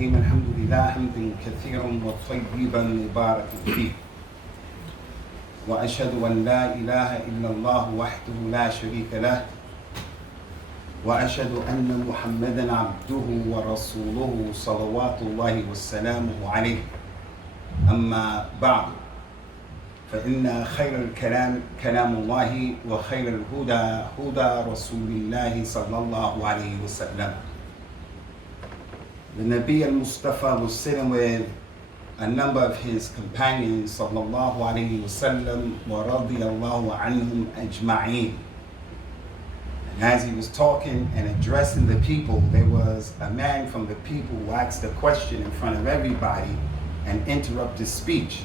الرحيم الحمد لله حمدا كثيرا وطيبا مباركا فيه وأشهد أن لا إله إلا الله وحده لا شريك له وأشهد أن محمدا عبده ورسوله صلوات الله وسلامه عليه أما بعد فإن خير الكلام كلام الله وخير الهدى هدى رسول الله صلى الله عليه وسلم. The Nabi al-Mustafa was sitting with a number of his companions sallallahu alayhi wasallam wa radiyallahu anhum ajma'een. And as he was talking and addressing the people, there was a man from the people who asked a question in front of everybody and interrupted his speech.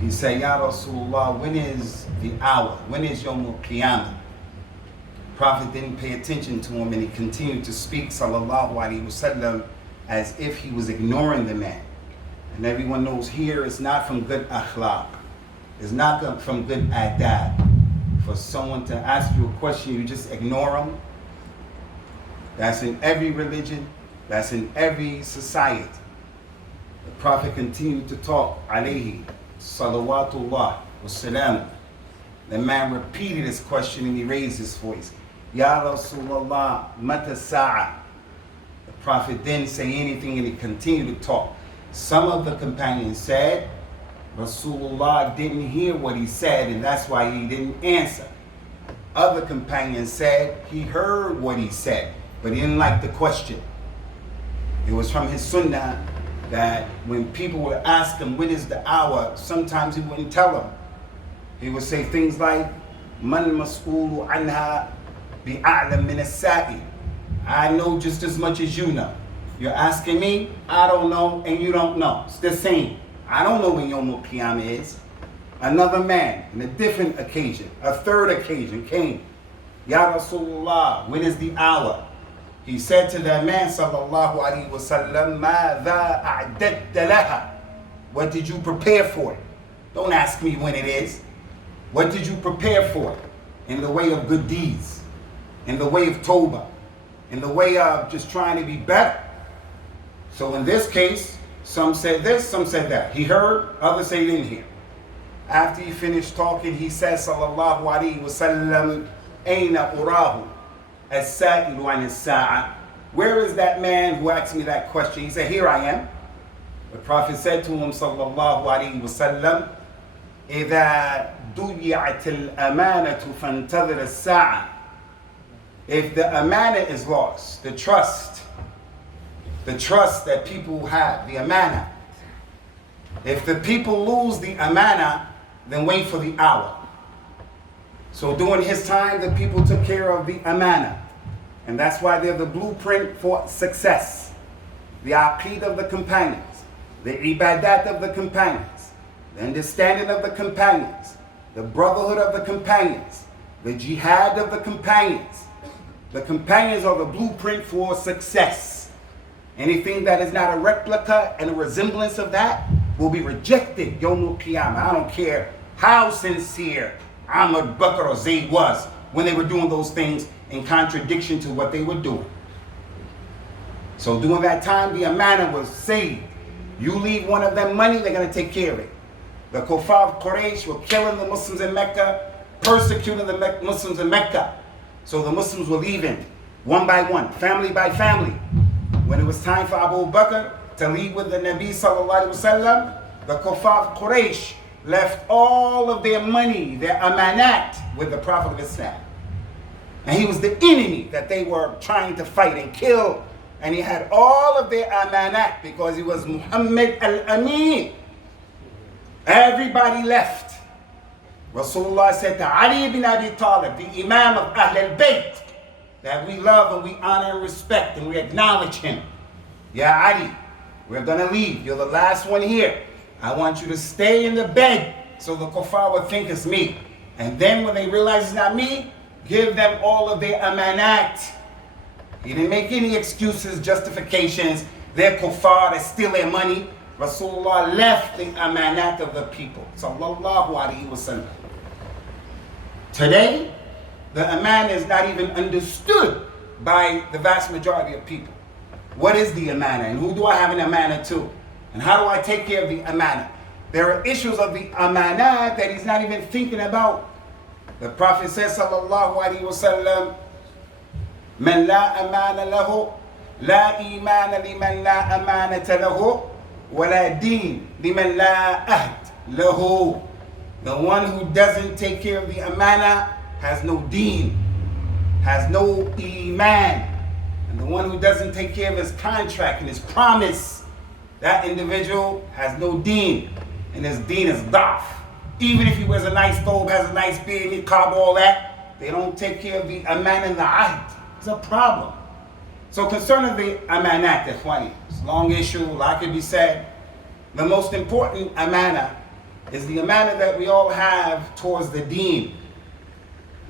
He said, Ya Rasulullah, when is the hour? When is Yawm al-Qiyamah? Prophet didn't pay attention to him and he continued to speak sallallahu alayhi wasallam as if he was ignoring the man. And everyone knows here it's not from good akhlaq. It's not from good adab. For someone to ask you a question, you just ignore them. That's in every religion. That's in every society. The Prophet continued to talk, alayhi salawatullah wassalam. The man repeated his question and he raised his voice. Ya Rasulullah, mata sa'a. The Prophet didn't say anything and he continued to talk. Some of the companions said, Rasulullah didn't hear what he said and that's why he didn't answer. Other companions said he heard what he said, but he didn't like the question. It was from his sunnah that when people would ask him when is the hour, sometimes he wouldn't tell them. He would say things like, Man mas'ulu anha bi'a'lam min as-sa'i. I know just as much as you know. You're asking me, I don't know, and you don't know. It's the same. I don't know when Yawm al-Qiyamah is. Another man, in a different occasion, a third occasion, came. Ya Rasulullah, when is the hour? He said to that man, sallallahu alayhi wa sallam, مَاذَا أَعْدَدْتَ لَهَا? What did you prepare for it? Don't ask me when it is. What did you prepare for it? In the way of good deeds, in the way of tawbah, in the way of just trying to be better. So in this case, some said this, some said that. He heard, others say he didn't hear. After he finished talking, he said, sallallahu alayhi wa sallam, أَيْنَ أُرَاهُ السَّائِلُ عَنِ السَّاعَةِ. Where is that man who asked me that question? He said, here I am. The Prophet said to him, sallallahu alayhi wa sallam, إِذَا دُيِّعَتِ الْأَمَانَةُ فَانْتَظِرَ السَّاعَةِ. If the amana is lost, the trust that people have, the amana. If the people lose the amana, then wait for the hour. So during his time, the people took care of the amana. And that's why they're the blueprint for success. The aqeed of the companions, the ibadat of the companions, the understanding of the companions, the brotherhood of the companions, the jihad of the companions. The companions are the blueprint for success. Anything that is not a replica and a resemblance of that will be rejected Yawm al-Qiyamah. I don't care how sincere Ahmad Bakr or Zayd was when they were doing those things in contradiction to what they were doing. So during that time, the amana was saved. You leave one of them money, they're going to take care of it. The Kuffar of Quraysh were killing the Muslims in Mecca, persecuting the Muslims in Mecca. So the Muslims were leaving one by one, family by family. When it was time for Abu Bakr to leave with the Nabi sallallahu alaihi wasallam, the Kuffar of Quraysh left all of their money, their amanat, with the Prophet of Islam. And he was the enemy that they were trying to fight and kill. And he had all of their amanat because he was Muhammad al-Amin. Everybody left. Rasulullah said to Ali ibn Abi Talib, the Imam of Ahl al-Bayt, that we love and we honor and respect and we acknowledge him. Ya Ali, we're going to leave. You're the last one here. I want you to stay in the bed so the kuffar will think it's me. And then when they realize it's not me, give them all of their amanat. He didn't make any excuses, justifications. They're kuffar, they steal their money. Rasulullah left the amanat of the people. Sallallahu alayhi wa sallam. Today, the aman is not even understood by the vast majority of people. What is the amana? And who do I have an amana to? And how do I take care of the amana? There are issues of the amana that he's not even thinking about. The Prophet says, sallallahu alaihi wasallam, "Man la amana lahu, la imana liman la amanata lahu, wa la deen liman la ahd lahu." The one who doesn't take care of the amana has no deen, has no iman. And the one who doesn't take care of his contract and his promise, that individual has no deen. And his deen is daf. Even if he wears a nice thobe, has a nice beard, niqab, all that, they don't take care of the aman and the ahd. It's a problem. So concerning the amanat, ikhwani, it's a long issue, a lot could be said. The most important amana is the amana that we all have towards the deen.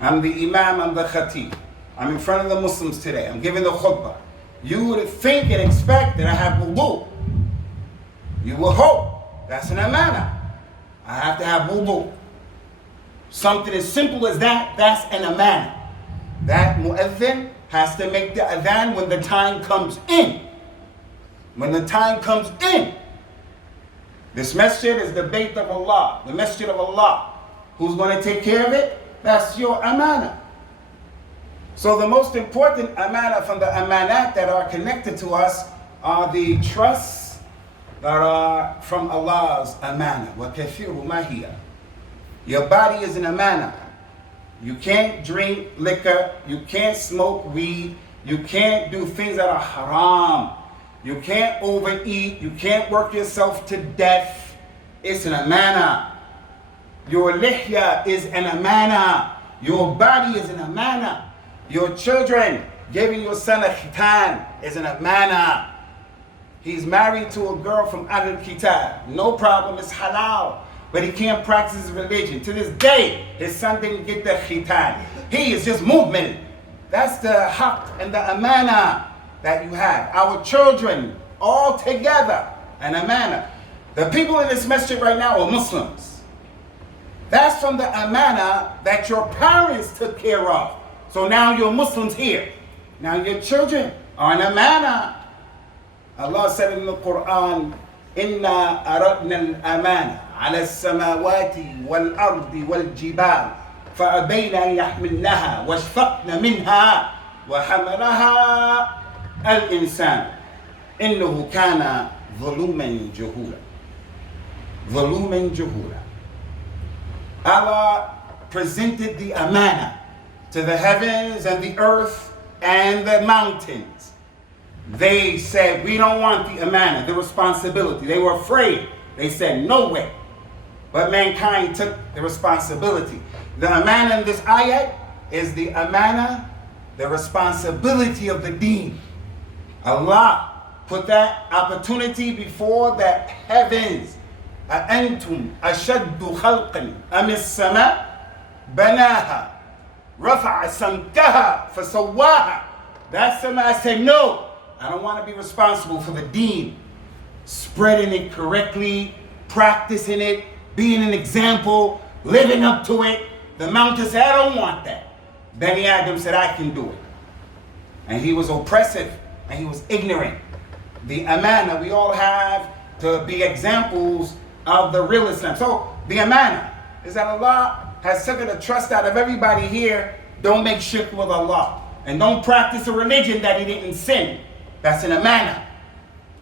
I'm the imam, I'm the khatib. I'm in front of the Muslims today. I'm giving the khutbah. You would think and expect that I have wudu. You will hope. That's an amana. I have to have wudu. Something as simple as that, that's an amana. That mu'adhin has to make the adhan when the time comes in. When the time comes in. This masjid is the Bayt of Allah, the Masjid of Allah. Who's going to take care of it? That's your amana. So the most important amana from the amanat that are connected to us are the trusts that are from Allah's amana. وَكَثِيرُ مَا هِيَ. Your body is an amana. You can't drink liquor. You can't smoke weed. You can't do things that are haram. You can't overeat. You can't work yourself to death. It's an amana. Your lihya is an amana. Your body is an amana. Your children, giving your son a khitan is an amana. He's married to a girl from Ahlul Kitab. No problem, it's halal. But he can't practice his religion. To this day, his son didn't get the khitan. He is just movement. That's the haqq and the amana that you have. Our children, all together, an amana. The people in this masjid right now are Muslims. That's from the amana that your parents took care of. So now you're Muslims here. Now your children are an amana. Allah said in the Quran, "Inna aradna al-amana ala as-samawati wal-ardi wal-jibal فأبين أن يحملنها واشفقن منها وحملها الإنسان إنه كان ظلوما جهولا." ظلوما جهولا. Allah presented the amana to the heavens and the earth and the mountains. They said, we don't want the amana, the responsibility. They were afraid. They said, no way. But mankind took the responsibility. The amana in this ayat is the amana, the responsibility of the deen. Allah put that opportunity before the heavens. أَأَنْتُمْ أَشَدُّ خَلْقًا أَمِ السَّمَاء بَنَاهَا رَفَعَ سَمْكَهَا فَسَوَّاهَا. That sama said, no, I don't want to be responsible for the deen. Spreading it correctly, practicing it, being an example, living up to it. The mountain said, I don't want that. Bani Adam said, I can do it. And he was oppressive and he was ignorant. The amana we all have to be examples of the real Islam. So the amana is that Allah has taken the trust out of everybody here. Don't make shirk with Allah. And don't practice a religion that he didn't sin. That's an amana.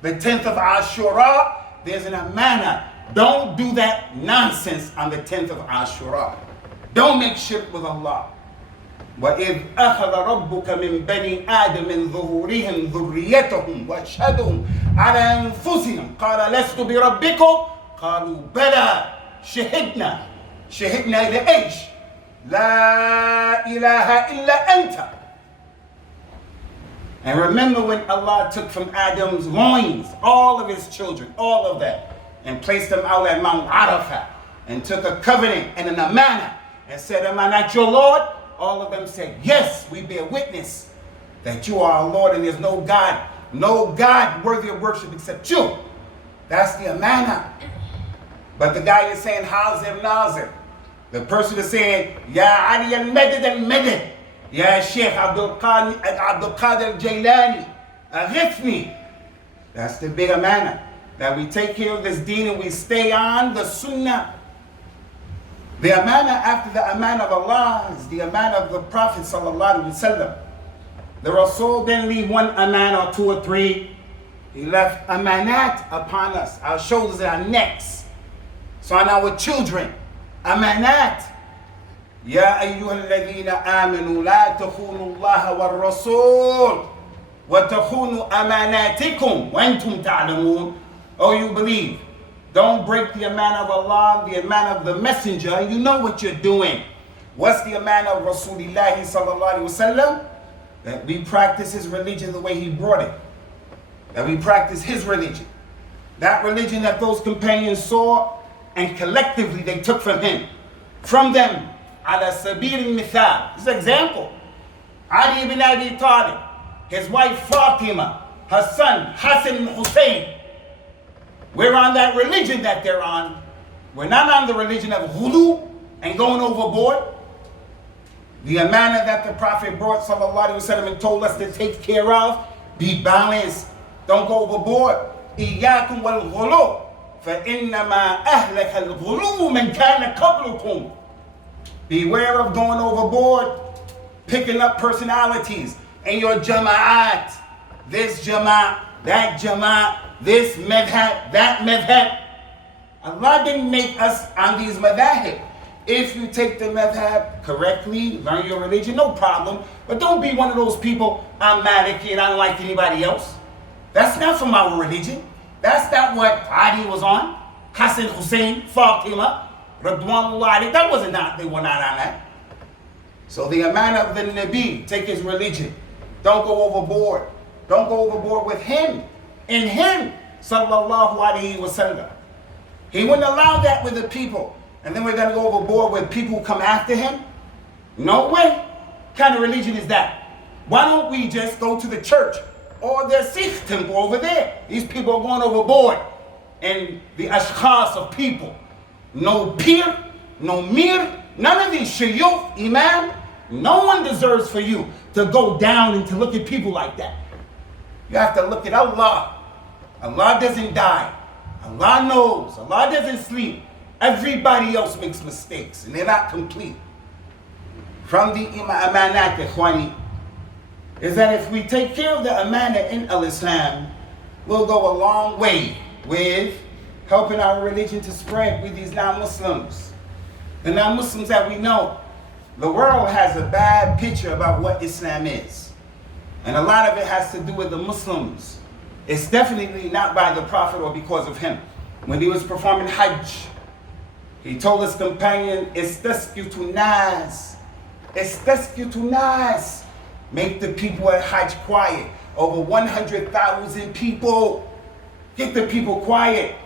The 10th of Ashura, there's an amana. Don't do that nonsense on the 10th of Ashura. Don't make shirk with Allah. وَإِذْ أَخَذَ رَبُّكَ مِنْ بَنِي آدَمٍ مِنْ ظُهُورِهِمْ ذُرِّيَّتَهُمْ وَأَشْهَدُهُمْ عَلَى أَنفُسِهِمْ قَالَ لَسْتُ بِرَبِّكُمْ قَالُوا بَلَى شَهِدْنَا إِلَى إيش لَا إِلَهَ إِلَّا أَنْتَ. And remember when Allah took from Adam's loins all of his children, all of that, and placed them out at Mount Arafah, and took a covenant and an amana, and said, am I not your Lord? All of them said, yes, we bear witness that you are our Lord and there's no God worthy of worship except you. That's the amana. But the guy is saying, Hazir Nazir. The person is saying, Ya Ali al-Madad al-Madad. Ya Sheikh Abdul Qadir al-Jailani. aghithni. That's the big amana. That we take care of this deen and we stay on the sunnah. The amana after the amana of Allah is the amana of the Prophet sallallahu alaihi wasallam. The Rasul didn't leave one amana or two or three. He left amanat upon us, our shoulders and our necks. So on our children, amanat. Ya ayyuha alladhina amanu la takhunu Allah wa rasul wa takhunu amanatikum wa antum ta'lamun. Oh, you believe. Don't break the amana of Allah, the amana of the messenger. You know what you're doing. What's the amana of Rasulullah sallallahu alaihi wasallam? That we practice his religion the way he brought it. That we practice his religion. That religion that those companions saw and collectively they took from him. From them, ala sabil al-mithal. This is an example. Ali ibn Abi Talib, his wife Fatima, her son Hassan Hussein. We're on that religion that they're on. We're not on the religion of ghulu and going overboard. The amana that the Prophet brought sallallahu alaihi wasallam and told us to take care of, be balanced. Don't go overboard. إِيَّاكُمْ وَالْغُلُوَّ فَإِنَّمَا أَهْلَكَ الْغُلُوُّ مَنْ كَانَ قَبْلُكُمْ. Beware of going overboard, picking up personalities in your jama'at. This jama'at, that jama'at, this madhab, that madhab. Allah didn't make us on these madhab. If you take the madhab correctly, learn your religion, no problem. But don't be one of those people, I'm Maliki and I don't like anybody else. That's not from our religion. That's not what Ali was on. Hassan Hussein, Fatima, Radwanullah, that wasn't not, they were not on that. So the amana of the Nabi, take his religion. Don't go overboard. Don't go overboard with him. In him, sallallahu alaihi wasallam. He wouldn't allow that with the people. And then we're going to go overboard with people who come after him? No way. What kind of religion is that? Why don't we just go to the church or the Sikh temple over there? These people are going overboard. And the ashkhas of people. No pir, no mir, none of these shayukh, imam. No one deserves for you to go down and to look at people like that. You have to look at Allah. Allah doesn't die. Allah knows. Allah doesn't sleep. Everybody else makes mistakes and they're not complete. From the amanat, ikhwani, is that if we take care of the amana in al-Islam, we'll go a long way with helping our religion to spread with these non-Muslims. The non-Muslims that we know, the world has a bad picture about what Islam is. And a lot of it has to do with the Muslims. It's definitely not by the Prophet or because of him. When he was performing Hajj, he told his companion, Istaskutu nas. Istaskutu nas. Make the people at Hajj quiet. Over 100,000 people. Get the people quiet.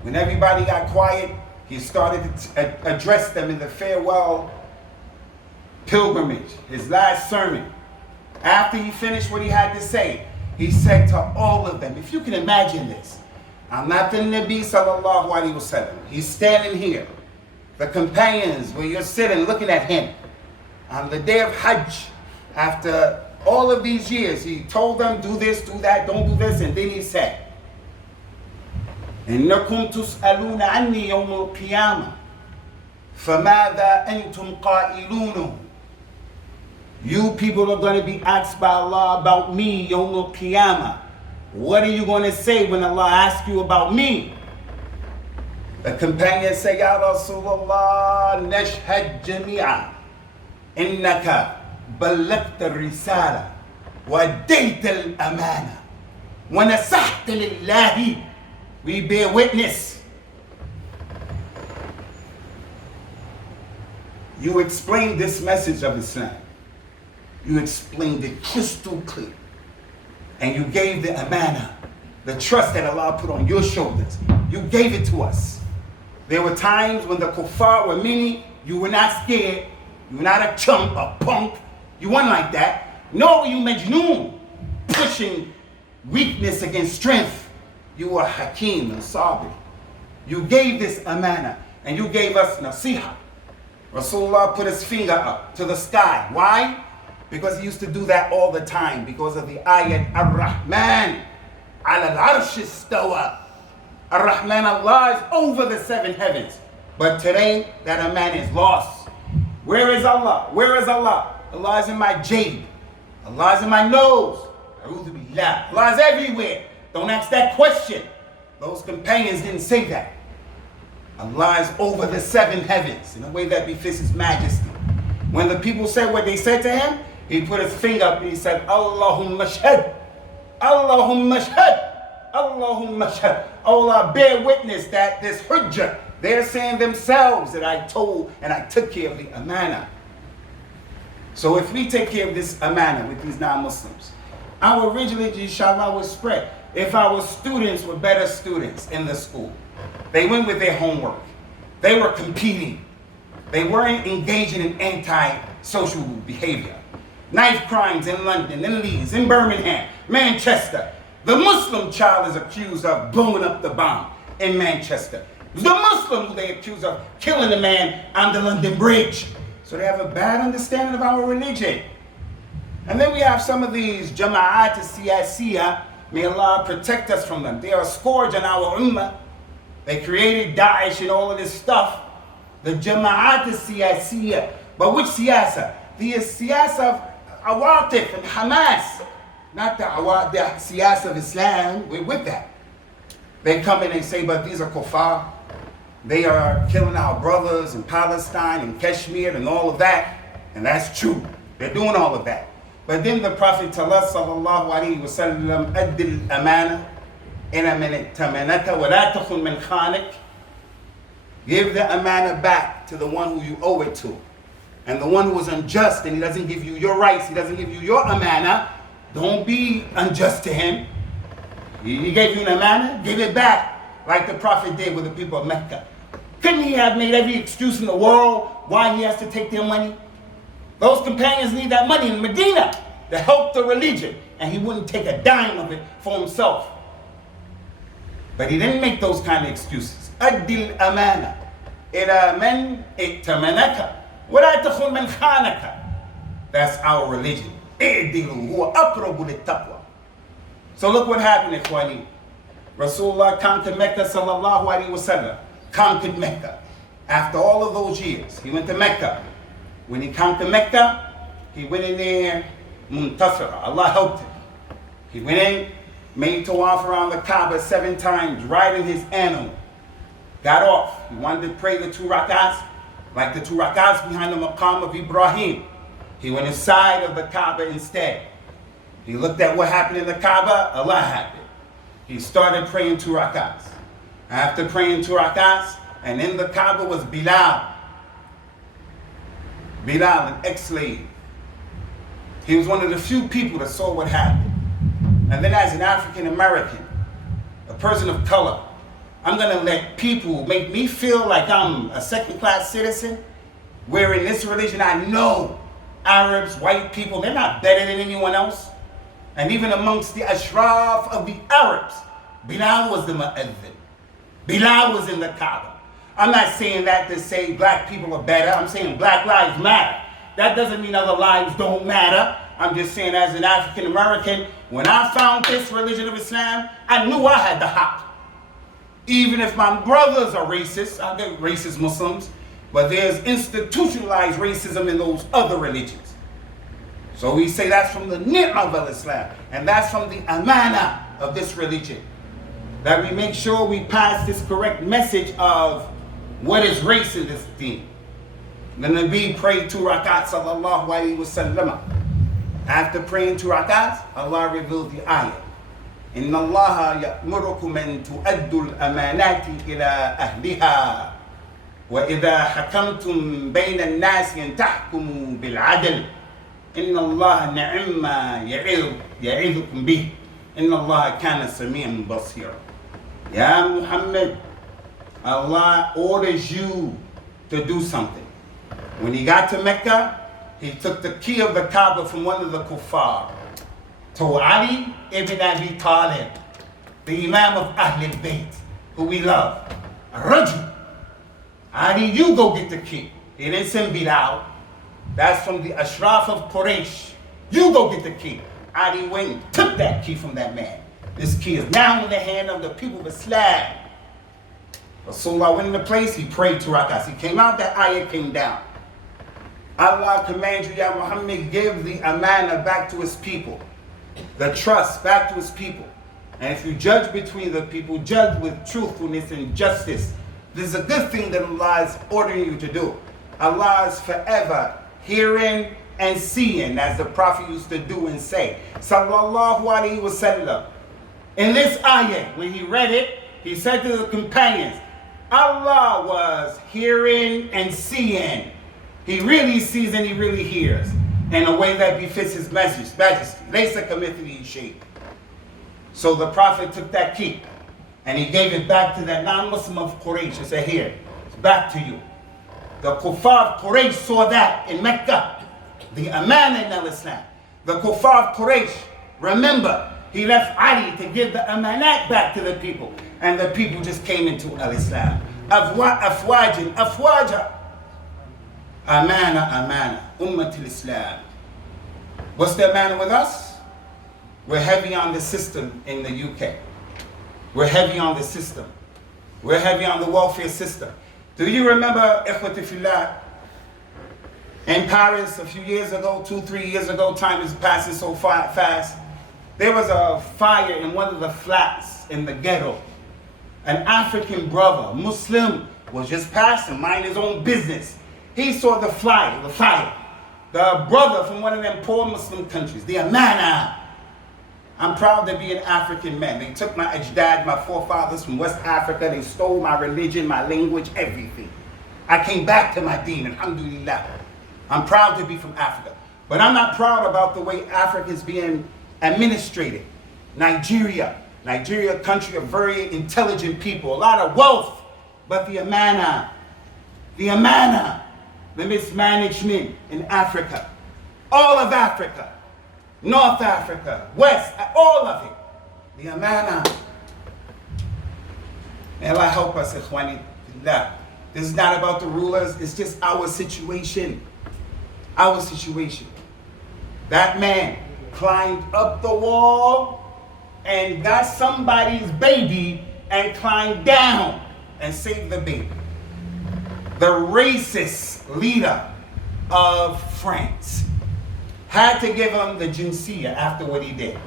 When everybody got quiet, he started to address them in the farewell pilgrimage, his last sermon. After he finished what he had to say, he said to all of them, if you can imagine this, I'm not the Nabi sallallahu alaihi wasallam. He's standing here. The companions, where you're sitting looking at him. On the day of Hajj, after all of these years, he told them, do this, do that, don't do this, and then he said, إنكم تسألون عني يوم القيامة فماذا أنتم قائلون. You people are going to be asked by Allah about me, Yawm al-Qiyamah. What are you going to say when Allah asks you about me? The companions say, Ya Rasulullah, nashhad jami'a, innaka ballagta al-risala, wa addayta al-amana, wa nasahta lillahi. We bear witness. You explained this message of Islam. You explained it crystal clear. And you gave the amana, the trust that Allah put on your shoulders. You gave it to us. There were times when the kuffar were many, you were not scared. You were not a chump, a punk. You weren't like that. Nor were you majnoon, pushing weakness against strength. You were hakim and sabir. You gave this amana, and you gave us nasiha. Rasulullah put his finger up to the sky. Why? Because he used to do that all the time because of the ayat Ar-Rahman ala al-arsh istawa. Ar-Rahman, Allah is over the seven heavens. But today, that man is lost. Where is Allah? Where is Allah? Allah is in my jade. Allah is in my nose. A'udhu billah. Allah is everywhere. Don't ask that question. Those companions didn't say that. Allah is over the seven heavens in a way that befits His majesty. When the people said what they said to him, he put his finger up and he said, Allahumma shahad, Allahumma shahad, Allahumma shahad. Allah, bear witness that this hujjah, they're saying themselves that I told and I took care of the amana. So if we take care of this amana with these non-Muslims, our religion, inshallah, will spread. If our students were better students in the school, they went with their homework, they were competing, they weren't engaging in anti-social behavior. Knife crimes in London, in Leeds, in Birmingham, Manchester. The Muslim child is accused of blowing up the bomb in Manchester. The Muslim who they accuse of killing a man on the London Bridge. So they have a bad understanding of our religion. And then we have some of these Jama'at Siyasiyah. May Allah protect us from them. They are a scourge on our ummah. They created Daesh and all of this stuff. The Jama'at Siyasiyah. But which siyasa? The siyasa of Awatif and Hamas. Not the siyasa of Islam. We're with that. They come in and say, but these are kuffar. They are killing our brothers in Palestine and Kashmir and all of that. And that's true. They're doing all of that. But then the Prophet tells us, sallallahu alayhi wa sallam, addil amana, ina min tamanaka, wa la takhun min khanik. Give the amana back to the one who you owe it to. And the one who is unjust and he doesn't give you your rights, he doesn't give you your amana, don't be unjust to him. He gave you an amana, give it back, like the Prophet did with the people of Mecca. Couldn't he have made every excuse in the world why he has to take their money? Those companions need that money in Medina to help the religion, and he wouldn't take a dime of it for himself. But he didn't make those kind of excuses. Addil amana ila man ittamanaka wa la takhun man khanaka. That's our religion. I'dilu huwa aqrabu lit-taqwa. So look what happened, Ikhwani. Rasulullah conquered Mecca, sallallahu alaihi wasallam. Conquered Mecca. After all of those years, he went to Mecca. When he conquered Mecca, he went in there, muntasira. Allah helped him. He went in, made tawaf around the Kaaba 7 times, riding his animal. Got off. He wanted to pray the 2 rak'ahs, like the 2 rak'ahs behind the maqam of Ibrahim. He went inside of the Kaaba instead. He looked at what happened in the Kaaba, Allah happened. He started praying 2 rak'ahs. After praying 2 rak'ahs, and in the Kaaba was Bilal. Bilal, an ex-slave. He was one of the few people that saw what happened. And then as an African American, a person of color, I'm going to let people make me feel like I'm a second-class citizen, where in this religion I know Arabs, white people, they're not better than anyone else. And even amongst the ashraf of the Arabs, Bilal was the mu'adhin. Bilal was in the Kaaba. I'm not saying that to say black people are better. I'm saying black lives matter. That doesn't mean other lives don't matter. I'm just saying as an African American, when I found this religion of Islam, I knew I had the haq. Even if my brothers are racist, I get racist Muslims, but there's institutionalized racism in those other religions. So we say that's from the ni'mah of Islam, and that's from the amana of this religion. That we make sure we pass this correct message of what is race in this deen. The Nabi prayed 2 rak'ahs, sallallahu alayhi wa sallam. After praying 2 rak'ahs, Allah revealed the ayah. Inna Allah ya'murukum an tu'addu al-amanati ila ahliha. Wa idha hakamtum bayna an-nasi an tahkumu bil-'adl. Inna Allah ni'ma ya'idhukum bih. Inna Allah kana sami'an basira. Ya Muhammad, Allah orders you to do something. When he got to Mecca, he took the key of the Kaaba from one of the kuffar, to Ali ibn Abi Talib, the Imam of Ahlul Bayt, who we love. Rajul. Ali, you go get the key. He didn't send Bilal. That's from the ashraf of Quraysh. You go get the key. Ali went, took that key from that man. This key is now in the hand of the people of Islam. Rasulullah went in the place, he prayed 2 rakats. He came out, that ayah came down. Allah commands you, Ya Muhammad, give the amana back to his people. The trust back to his people. And if you judge between the people, judge with truthfulness and justice. This is a good thing that Allah is ordering you to do. Allah is forever hearing and seeing, as the Prophet used to do and say. Sallallahu Alaihi Wasallam. In this ayah, when he read it, he said to the companions, Allah was hearing and seeing. He really sees and he really hears in a way that befits his majesty. Laysa kamithlihi shay. So the Prophet took that key and he gave it back to that non-Muslim of Quraysh and said, here, it's back to you. The kuffar of Quraysh saw that in Mecca, the amana in al-Islam. The kuffar of Quraysh, remember, he left Ali to give the amanat back to the people. And the people just came into al-Islam. Afwaja. Amana, ummat al-Islam. What's the amana with us? We're heavy on the system in the UK. We're heavy on the system. We're heavy on the welfare system. Do you remember, Ikhwati Fillah, in Paris a few years ago, 2-3 years ago, time is passing so fast. There was a fire in one of the flats in the ghetto. An African brother, Muslim, was just passing, mind his own business. He saw the fire. The brother from one of them poor Muslim countries, the amana. I'm proud to be an African man. They took my ajdad, my forefathers from West Africa. They stole my religion, my language, everything. I came back to my deen, alhamdulillah. I'm proud to be from Africa. But I'm not proud about the way Africa is being administrated. Nigeria, a country of very intelligent people, a lot of wealth, but the amana, the mismanagement in Africa, all of Africa, North Africa, West, all of it, the amana. May Allah help us, ikhwani fillah. This is not about the rulers, it's just our situation. Our situation. That man climbed up the wall and got somebody's baby and climbed down and saved the baby. The racist leader of France had to give him the jinsiyah after what he did.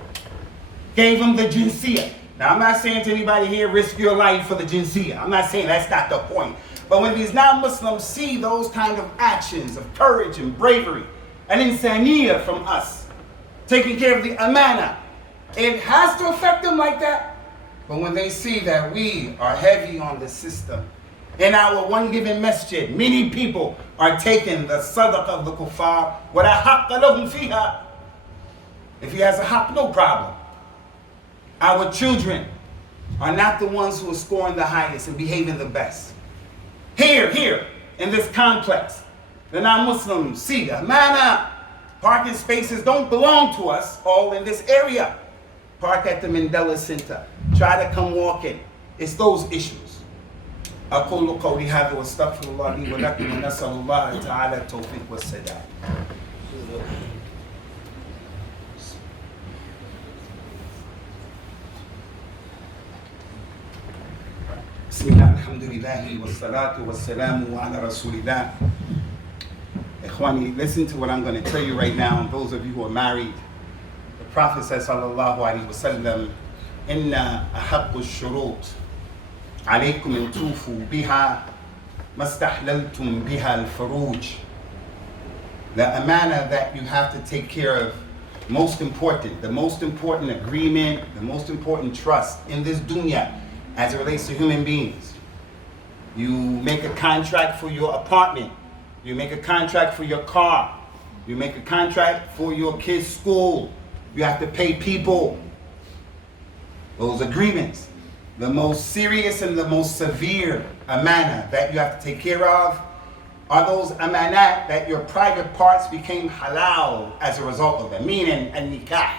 Gave him the jinsiyah. Now I'm not saying to anybody here, risk your life for the jinsiyah. I'm not saying that's not the point. But when these non-Muslims see those kind of actions of courage and bravery and insaniyah from us, taking care of the amana, it has to affect them like that. But when they see that we are heavy on the system, in our one given masjid, many people are taking the sadaqah of the kuffar, وَلَا حَقَّ لَهُمْ فِيهَا. If he has a haqq, no problem. Our children are not the ones who are scoring the highest and behaving the best. Here, in this complex, the non-Muslims see the amana. Parking spaces don't belong to us all in this area. Park at the Mandela Center. Try to come walk in. It's those issues. أقول قولي هذا واستغفر الله لي ولكم ونسأل الله تعالى التوفيق والسداد. بسم الله الحمد لله والصلاة والسلام على رسول الله. Ikhwani, listen to what I'm going to tell you right now. Those of you who are married, the Prophet says, sallallahu alaihi wasallam, inna ahaqqu shurut alaykum in tufu biha mastahlaltum biha al-furuj. The amana that you have to take care of, the most important agreement, the most important trust in this dunya as it relates to human beings. You make a contract for your apartment. You make a contract for your car. You make a contract for your kid's school. You have to pay people. Those agreements. The most serious and the most severe amana that you have to take care of are those amanat that your private parts became halal as a result of them, meaning a nikah.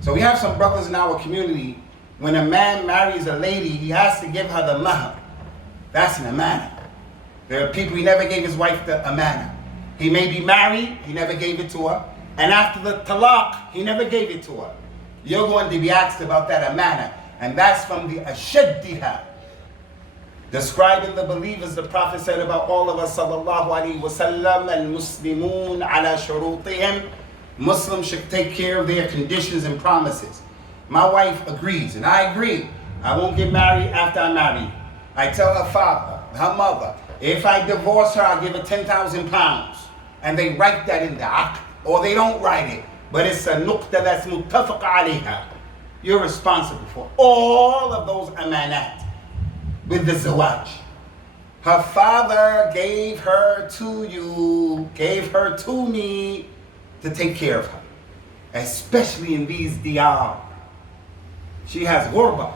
So we have some brothers in our community, when a man marries a lady, he has to give her the mahar. That's an amana. There are people, he never gave his wife the amana. He may be married, he never gave it to her. and after the talaq, he never gave it to her, you're going to be asked about that amana. And that's from the ashaddiha. Describing the believers, the Prophet said about all of us, sallallahu alaihi wasallam, al-muslimun ala shurutihim. Muslims should take care of their conditions and promises. My wife agrees, and I agree. I won't get married after I'm married. I tell her father, her mother, if I divorce her, I'll give her 10,000 pounds. And they write that in the aqd, or they don't write it, but it's a nuqta that's muttafaq alayha. You're responsible for all of those amanat with the zawaj. Her father gave her to you, gave her to me to take care of her, especially in these diyar. She has ghurba.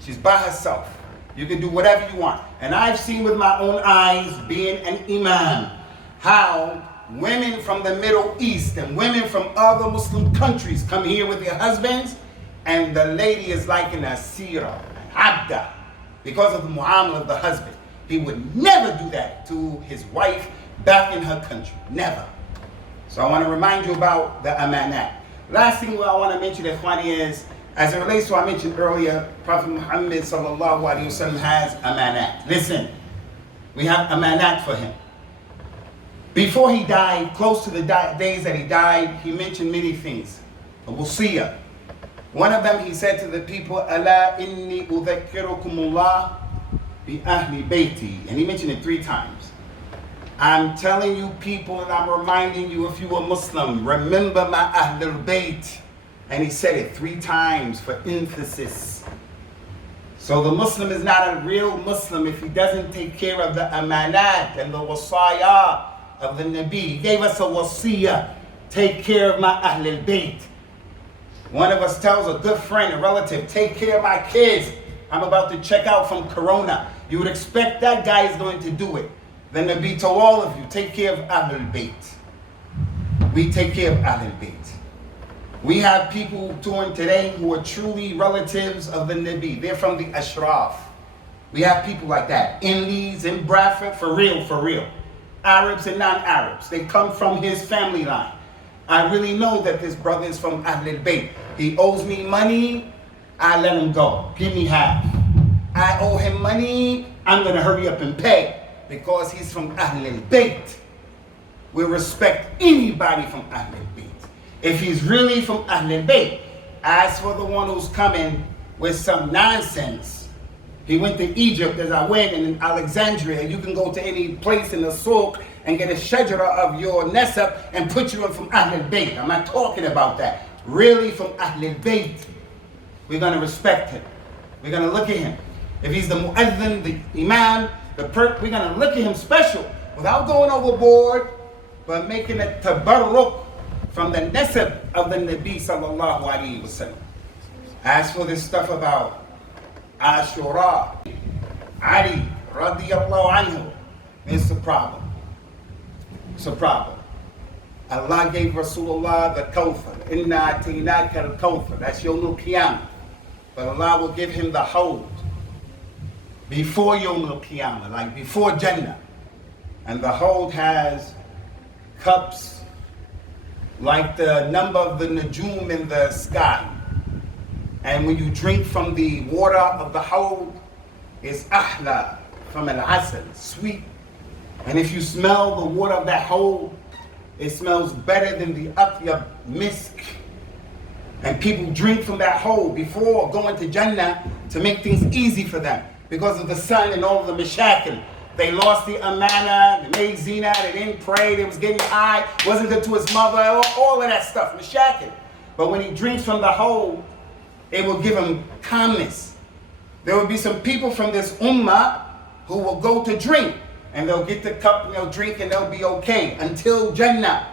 She's by herself. You can do whatever you want. And I've seen with my own eyes, being an imam, how women from the Middle East and women from other Muslim countries come here with their husbands, and the lady is like an asira, an abda, because of the mu'amala of the husband. He would never do that to his wife back in her country. Never. So I want to remind you about the amanat. Last thing I want to mention, Ikhwani, is, as it relates to what I mentioned earlier, Prophet Muhammad sallallahu alaihi wasallam has amanat. Listen, we have amanat for him. Before he died, close to the days that he died, he mentioned many things. A wasiyah. One of them, he said to the people, Ala inni udhakkirukumullah bi ahli bayti. And he mentioned it 3 times. I'm telling you people, and I'm reminding you, if you are Muslim, remember my ahlul bayt. And he said it 3 times for emphasis. So the Muslim is not a real Muslim if he doesn't take care of the amanat and the wasaya of the Nabi. He gave us a wasiyah. Take care of my ahlul bayt. One of us tells a good friend, a relative, take care of my kids. I'm about to check out from Corona. You would expect that guy is going to do it. The Nabi told all of you, take care of ahlul bayt. We take care of ahlul bayt. We have people touring today who are truly relatives of the Nabi. They're from the Ashraf. We have people like that. In Leeds, in Bradford, for real, for real. Arabs and non-Arabs. They come from his family line. I really know that this brother is from Ahlul Bayt. He owes me money, I let him go. Give me half. I owe him money, I'm going to hurry up and pay because he's from Ahlul Bayt. We respect anybody from Ahlul Bayt. If he's really from Ahlul Bayt, as for the one who's coming with some nonsense, he went to Egypt as I went, and in Alexandria, you can go to any place in the souk and get a shajara of your nasab and put you in from Ahlul Bayt. I'm not talking about that. Really from Ahlul Bayt. We're going to respect him. We're going to look at him. If he's the mu'adhin, the imam, we're going to look at him special without going overboard, but making it tabarruk from the nasab of the Nabi sallallahu alaihi wasallam. As for this stuff about Ashura, Ali radiyallahu anhu, it's a problem. It's a problem. Allah gave Rasulullah the Kawthar. Inna atinaka al-Kawthar. That's Yawmul Qiyamah. But Allah will give him the hold before Yawmul Qiyamah, like before Jannah. And the hold has cups like the number of the najum in the sky. And when you drink from the water of the hold, it's ahla, from al-asal, sweet. And if you smell the water of that hold, it smells better than the atyab misk. And people drink from that hold before going to Jannah to make things easy for them. Because of the sun and all of the mashakil. They lost the amana, they made zina, they didn't pray, they was getting high, wasn't good to his mother, all of that stuff, mashakil. But when he drinks from the hold, it will give him calmness. There will be some people from this ummah who will go to drink, and they'll get the cup and they'll drink and they'll be okay until Jannah.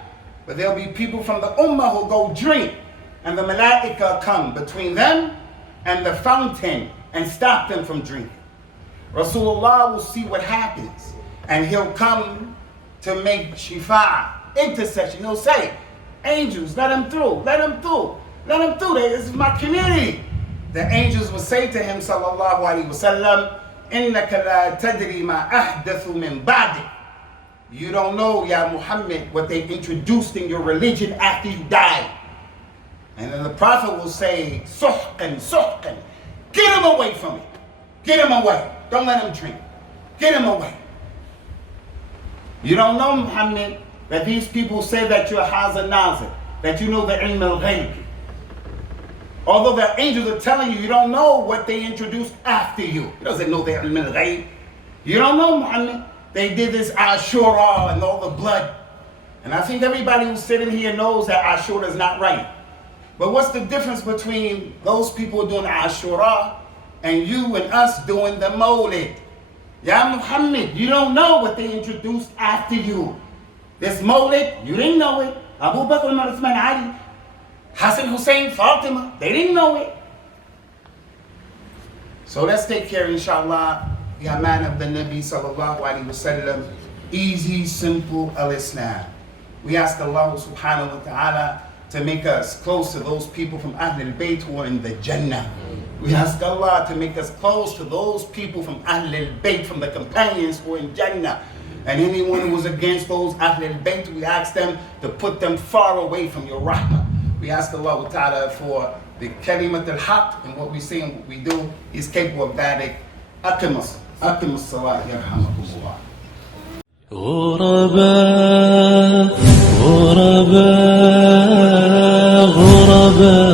But there'll be people from the ummah who'll go drink, and the malaika come between them and the fountain and stop them from drinking. Rasulullah will see what happens, and he'll come to make shifa, intercession. He'll say, angels, let him through, let him through, let him through. This is my community. The angels will say to him, sallallahu alaihi wasallam, إِنَّكَ لَا تَدْرِي مَا أَحْدَثُ مِنْ بَعْدِكَ. you don't know, Ya Muhammad, what they introduced in your religion after you died. And then the Prophet will say, Suhqan, suhqan. Get him away from it. Get him away. Don't let him drink. Get him away. You don't know, Muhammad, that these people say that you're Haza Nazir, that you know the ilm al-ghayb. Although the angels are telling you, you don't know what they introduced after you. He doesn't know the ilm al-ghayb. You don't know, Muhammad. They did this Ashura and all the blood. And I think everybody who's sitting here knows that Ashura is not right. But what's the difference between those people doing Ashura and you and us doing the Mawlid? Ya Muhammad, you don't know what they introduced after you. This Mawlid, you didn't know it. Abu Bakr, Umar, Uthman, Ali, Hassan, Hussein, Fatima, they didn't know it. So let's take care, inshallah, Ya man of the Nabi sallallahu alayhi wa sallam. Easy, simple al-Islam. We ask Allah subhanahu wa ta'ala to make us close to those people from Ahlul Bayt who are in the Jannah. We ask Allah to make us close to those people from Ahlul Bayt, from the companions who are in Jannah. And anyone who was against those Ahlul Bayt, we ask them to put them far away from your rahmah. We ask Allah ta'ala for the kalimat al-haq, and what we say and what we do is capable of that. Aqim as-salat, yarhamakumullah. غرباء غرباء غرباء